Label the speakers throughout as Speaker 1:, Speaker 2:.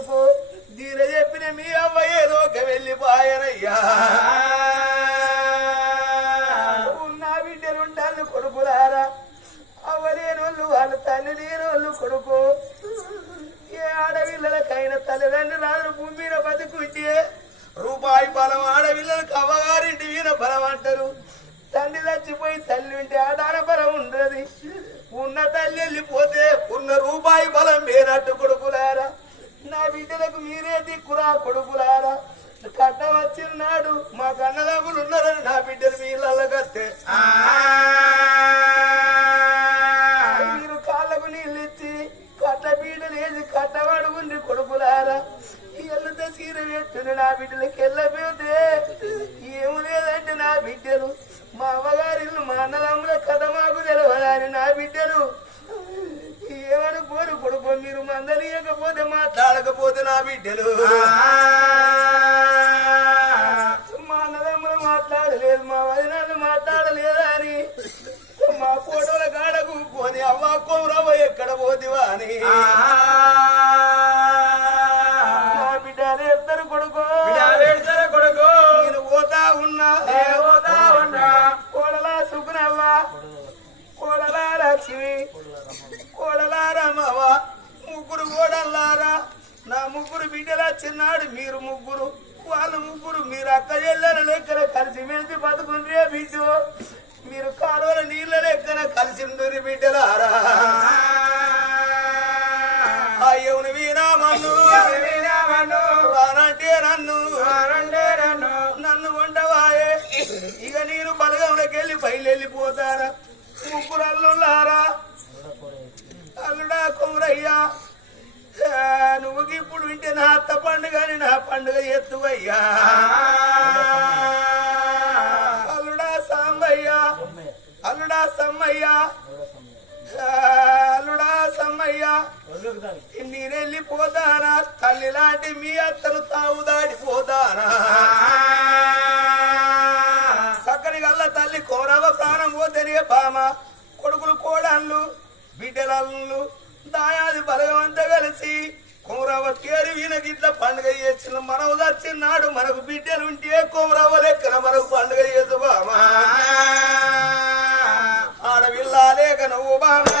Speaker 1: కొడుకు దీన చెప్పిన మీ అవ్వయ్య లోక వెళ్ళిపోయారయ్యా. ఉన్న బిడ్డలుంటాను కొడుకులారా. అవ్వలేనోళ్ళు వాళ్ళ తల్లి లేనోళ్ళు కొడుకు. ఏ ఆడపిల్లలకైనా తల్లిదండ్రులు భూమి మీద బతుకుంటే రూపాయి బలం ఆడపిల్లలకు అవ్వగారింటి వీర బలం అంటారు. తల్లి చచ్చిపోయి తల్లి ఉంటే ఆధార బలం ఉండదు. ఉన్న తల్లి వెళ్ళిపోతే ఉన్న రూపాయి బలం మీరట్టు కొడుకులారా. నా బిడ్డలకు మీరే దిక్కురా కొడుకులారా. కట్ట వచ్చిన నాడు మా కన్నదమ్ములు ఉన్నారని నా బిడ్డలు మీ కత్తే. మీరు కాళ్ళకు నీళ్ళు ఇచ్చి కట్ట బీడలు వేసి కట్టబడుకుంది కొడుకులారా. ఎల్లుతో సీర పెట్టుని నా బిడ్డలకి వెళ్ళపోతే ఏం లేదంటే నా బిడ్డలు. మా అమ్మగారి మా అన్నదమ్ముల కథ మాకు తెలవదని నా బిడ్డలు. ఏమని కోరు కొడుకు మీరు మందలియకపోతే మాట్లాడకపోతే నా బిడ్డలు. మా అన్నదమ్ములు మాట్లాడలేదు మా వదినాలు మాట్లాడలేదా అని మా ఫోటోల కాడకు పోని అవ్వ కోరవ ఎక్కడ పోతివా అని. మా బిడ్డలు ఎత్తరు కొడుకు. నేను పోతా ఉన్నా. కోడలా సుగుణవ్వ కోడలా లక్ష్మి కోడలా రమవ ముగ్గురు కోడల్లారా? నా ముగ్గురు బిడ్డలా చిన్నాడు మీరు ముగ్గురు. వాళ్ళు ముగ్గురు మీరు అక్క చెల్లెలు లెక్కన కలిసి మెలిసి బతుకుండ్రే బిడ్డు. మీరు కాలువల నీళ్ళ లెక్కన కలిసి ఉండురి బిడ్డలారా. అయ్యవుని వీణా మన్ను. రానంటే నన్ను. నన్ను వండవాయే. ఇక నేను బలగంలోకి వెళ్ళి బయలుపోతారా ముగ్గురు అల్లులారా అల్లుడా కుమరయ్యా. నువ్వుకి నువ్వు ఇప్పుడు వింటే నా అత్త పండుగ అని నా పండుగ ఎత్తువయ్యా. అల్లుడా సాంబయ్యా. అల్లుడా సమ్మయ్యా. అల్లుడా సమ్మయ్యా. నేనెళ్ళిపోతానా తల్లి లాంటి మీ అత్తను తావు దాడిపోతానా సక్కని గల్ల తల్లి కోరవ ప్రాణం పోతేనే పామ? కొడుకులు కోడళ్ళు బిడ్డలళ్ళు దాయాది బలగమంతా కలిసి కుమరవ్వ వీనగిట్ల పండుగ చేసిన మనవు దచ్చిన్నాడు మనకు బిడ్డలు ఉంటే కుమరవ్వ లెక్కన మనకు పండుగ చేసు బామా. ఆడవిల్ల లేక నువ్వు బామా.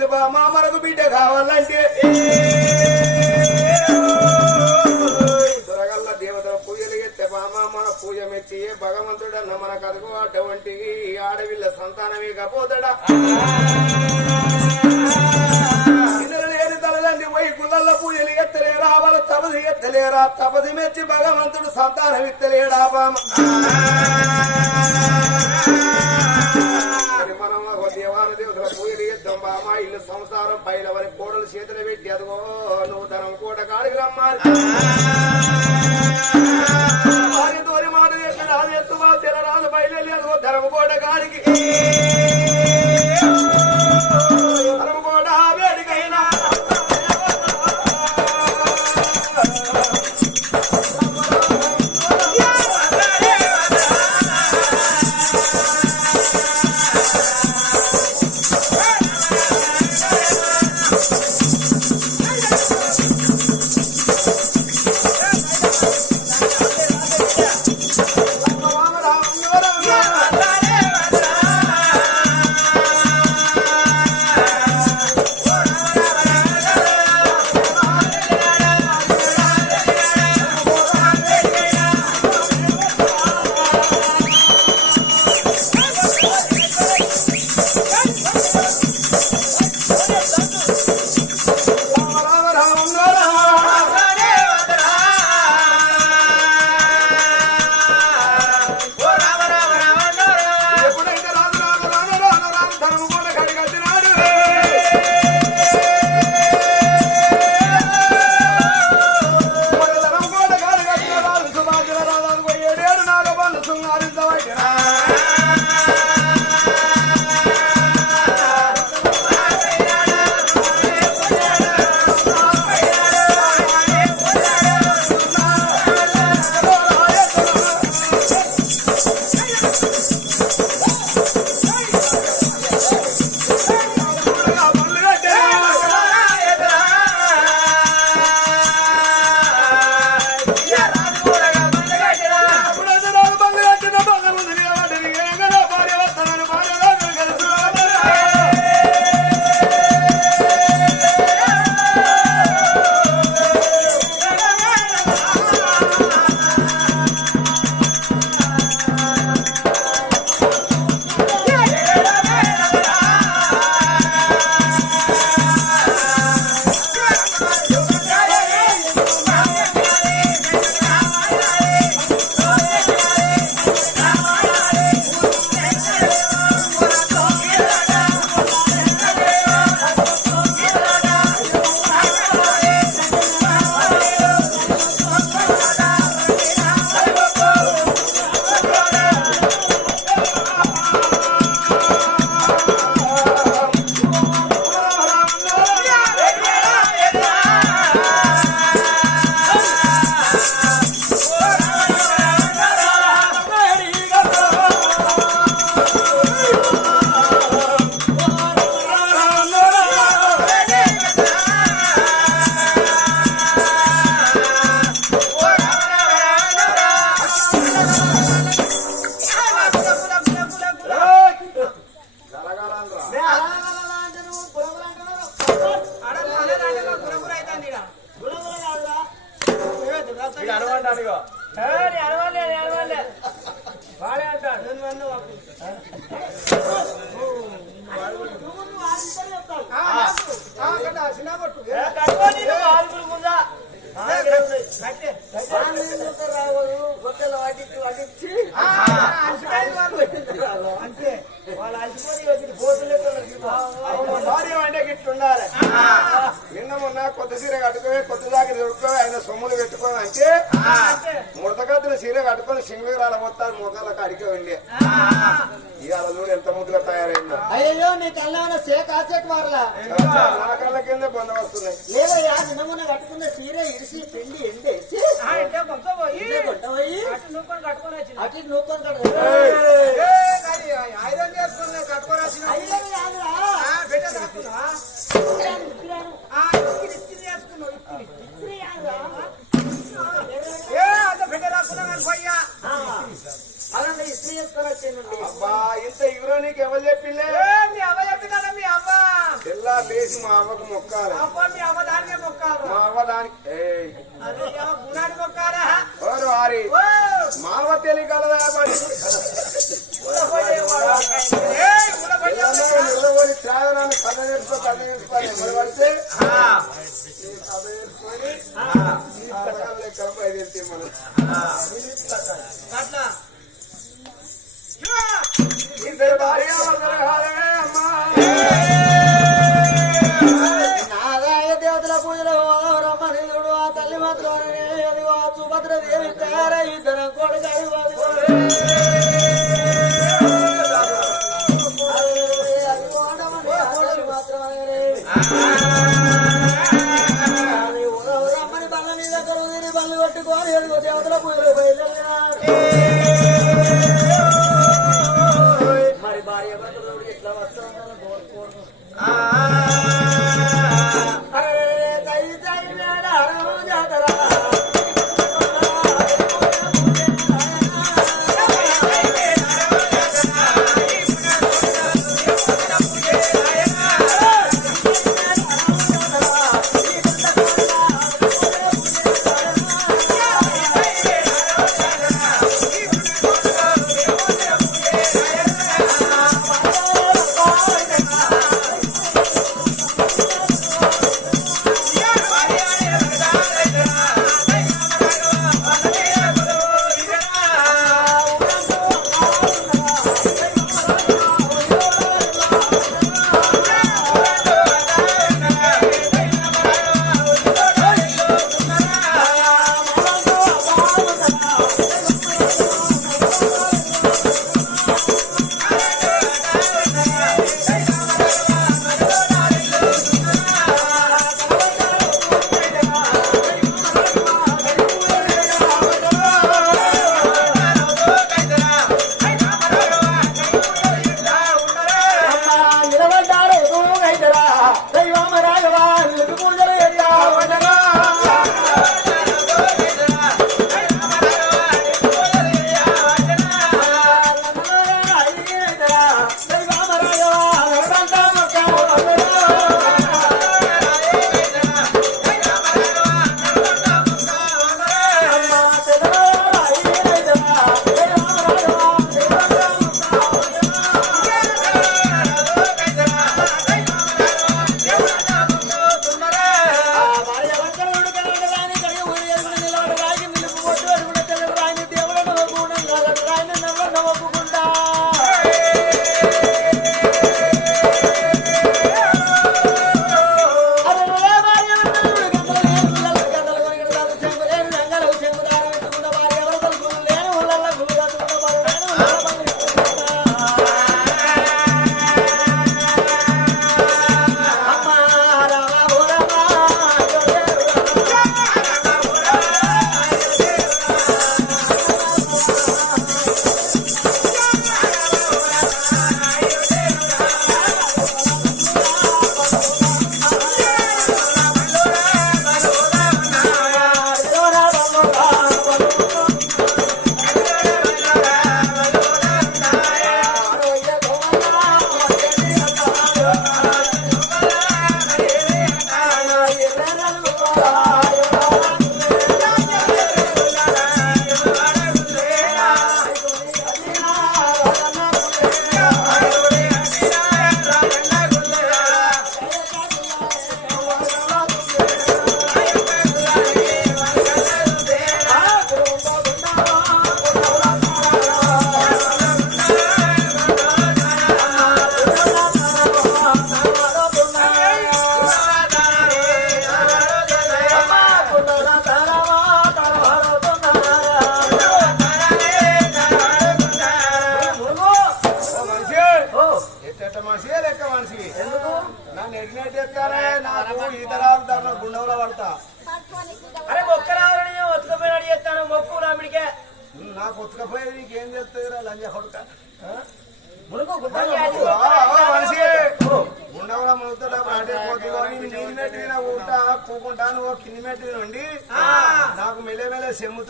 Speaker 1: వచ్చింది బామా మనకు బిడ్డ కావాలంటే. దొరగల్ల దేవతల పూజలు ఎత్తే బామా మన పూజ మెచ్చి ఏ భగవంతుడన్న మనకు అదుగు అటువంటి ఆడవిల్ల సంతానమే కాపోతాడా పోయి గుళ్ళల్లో పూజలు ఎత్తలేరా? వాళ్ళ తపది ఎత్తలేరా? తపది మెచ్చి భగవంతుడు సంతానం ఎత్తలేడా బామ ఇల్లు సంసారం పైల వరి కోడలు చేతులు పెట్టి అదిగో నువ్వు ధనం కోట కాడికి రమ్మాలి. వారి తోరి మాట చేసిన రాదు ఎత్తువా తెర రాదు బయలు అదిగో ధనం ధర్మకోట కాడికి. భార్య అంటే గిట్లుండాలి. నిన్న మొన్న కొత్త సీర కట్టుకోవే కొత్త జాకెట్ దొరుకుకోవే ఆయన సొమ్ములు పెట్టుకోవే అంటే ముడతగత్తుల సీర కట్టుకొని సింగరాల మొత్తాలు మొక్కలకు అడిగి ఉండే. ఇవాళ చూడు ఎంత ముద్దుగా తయారైందో.
Speaker 2: అయ్యో నీ కళ్ళ సేక ఆసెట్ వారలా?
Speaker 1: నా కళ్ళ కింద బంద వస్తున్నాయి
Speaker 2: లేవయ్యా నిన్న కట్టుకున్న చీర ఇడిసి పిండి ఎండేసి
Speaker 3: అటు కట్టుకొని
Speaker 2: నూకొని కట్టు
Speaker 1: ఐరన్ చేసుకుని కట్టుకొని వచ్చిన. అబ్బా ఇంత ఇగురో నీకు ఎవరు చెప్పిందే
Speaker 3: మీ అవ్వ చెప్పిందా మీ అవ్వ.
Speaker 1: తెల్లా లేచి మా అవ్వకు మొక్కాలి.
Speaker 3: అవ్వ మీ అవ్వ దానికే మొక్కారు
Speaker 1: మా అవ్వ దానికి ఏయ్
Speaker 2: బల్లి దేవతల పూజలు మరి భార్య భర్తలు ఎట్లా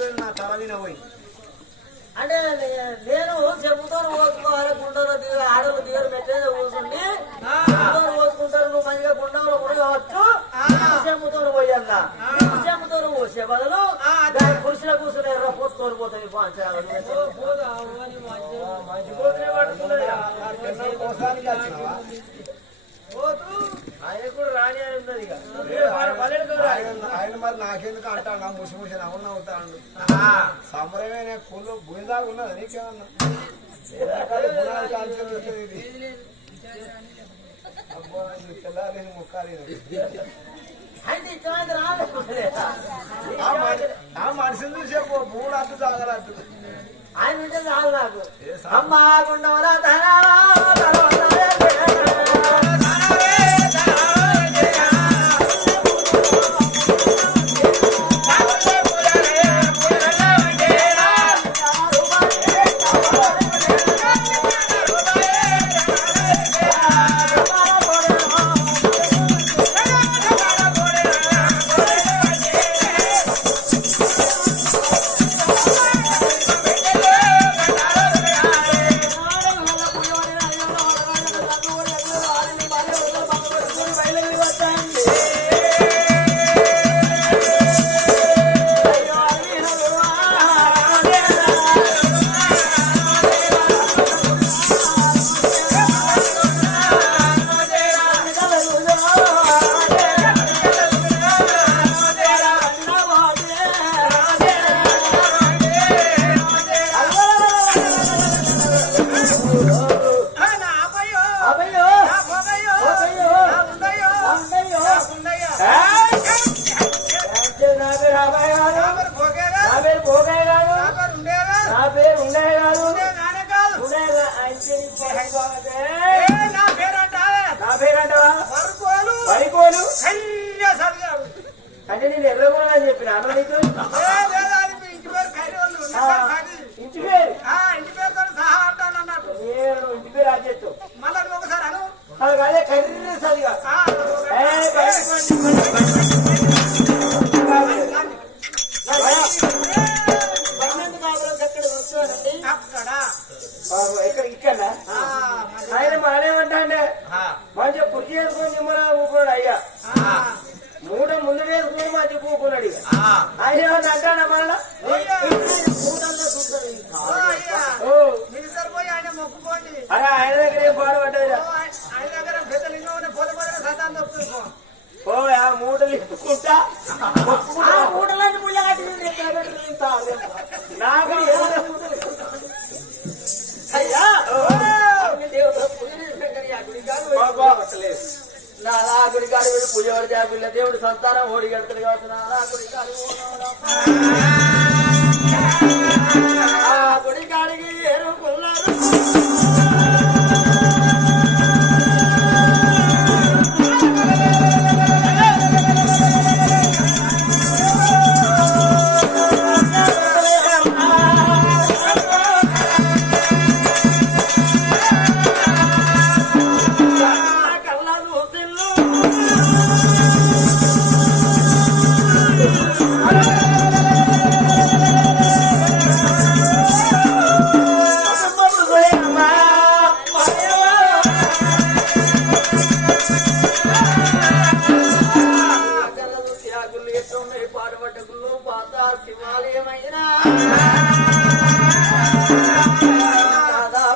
Speaker 1: సెమ్ముతో నా తల విన పోయి
Speaker 2: అంటే నేను చెప్పుతో పోసుకోవాలి గుండెలో దిగ ఆడలు దిగరు పెట్టేది కూర్చుండి చెప్పుతో పోసుకుంటారు నువ్వు మంచిగా గుండెలో మునగవచ్చు చెప్పుతో పోయన్నా. చెప్పుతో పోసే బదులు దాని పురుషుల కూర్చుని ఎర్ర పోసుకొని
Speaker 1: కోసానికి వచ్చినావా?
Speaker 3: ఆయన
Speaker 1: మరి నాకెందుకు అంటాడు? ముసి ముసి నవ్వు అవుతాడు సంబరమైన కూలు భూమి దాకా ఉన్నది నీకేమన్నా? తెల్లారి ముక్కాలి ఆ మని- ఆ మనిషిని చూసి చెప్పు మూడు అడ్డు తాగలట్టు
Speaker 2: ఆయన ఉంటే చాలు నాకు? అమ్మా గుండవల Sim. గడుతుంది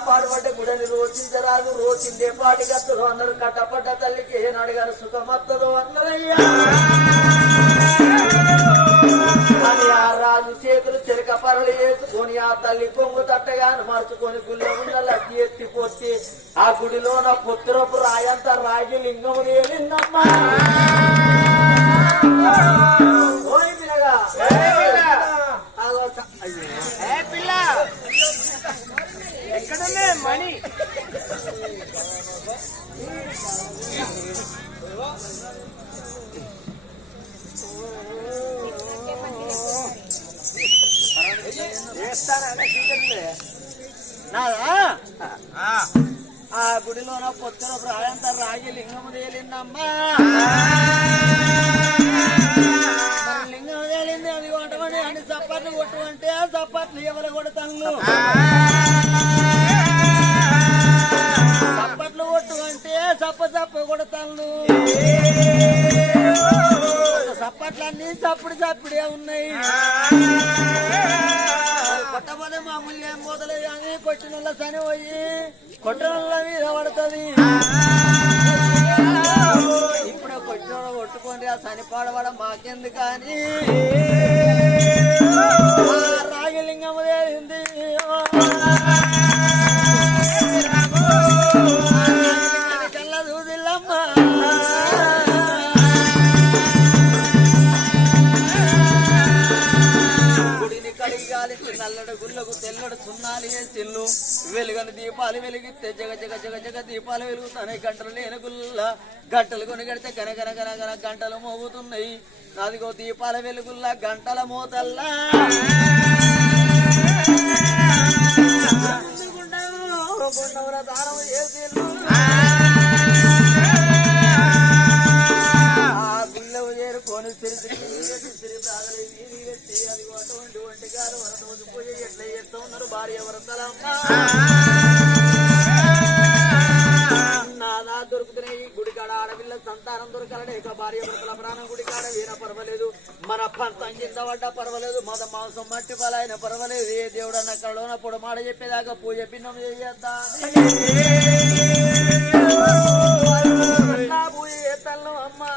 Speaker 2: పాడుపడ్డ గుడని రోచించరాదు రోచిందే పాటి గత్తులు అందరూ కట్టపడ్డ తల్లికి ఏనాడు గారు సుఖమత్తదు అన్నరయ్యా అని ఆ రాజు చేతులు చెరక పరలు వేసుకొని ఆ తల్లి కొంగు తట్టగాను మార్చుకొని గుళ్ళ ఉన్న లడ్డి ఎత్తి పొత్తి ఆ గుడిలోన పుత్రపు రాయంత రాగి లింగం ఏలిందమ్మా నాదా? ఆ. గుడిలో నా పొత్తుల రాగి లింగము తేలిందమ్మా. లింగం తేలింది అది కొట్టమని అని చప్పట్లు కొట్టమంటే చప్పట్లు ఎవరు కొడతాను? సప్ప చప్ప చప్ప కొడతాను. చప్పట్లన్నీ చప్పుడు చప్పుడే ఉన్నాయి కొట్టబోదే మామూలు ఏం పోతలే కానీ కొట్టిన సని పోయి కొట్టిన మీద పడుతుంది ఇప్పుడు కొట్టిన కొట్టుకోండి ఆ సని పాడబడం మాకెందుకు కానీ ఆ రాగిలింగం తేలింది నల్లడు గుళ్ళకు తెల్లడు సున్నాలు వేసిల్లు. వెలుగని దీపాలు వెలిగితే జగ జగ జగ జగ దీపాలు వెలుగుతున్నాయి గంటలు లేని గుల్ల. గంటలు కొనిగడితే గనగన గనగన గంటలు మోగుతున్నాయి. అదిగో దీపాల వెలుగుల్లా గంటల మోతల్లా. దానం చేసిల్లు. గుళ్ళవు చేరుకొని సిరిసి సిరి ప్రాగలి అది అటువంటి వంటి గారు వరదోజు పూజ ఎట్లా చేస్తూ ఉన్నారు? భార్య వరదలమ్మ నాదా దొరుకుతున్నాయి గుడి కాడ ఆడపిల్ల సంతానం ఇక భార్య భర్తల ప్రాణం గుడికాడ వీణ పర్వాలేదు. మన పంతం కింద పడ్డా పర్వాలేదు. మద మాంసం మట్టి పలాయన పర్వాలేదు. ఏ దేవుడు అన్న కళ్ళలోన పొడమాడ చెప్పేదాకా పూజ భిన్నం చేద్దా పూజ చేస్తాను అమ్మా.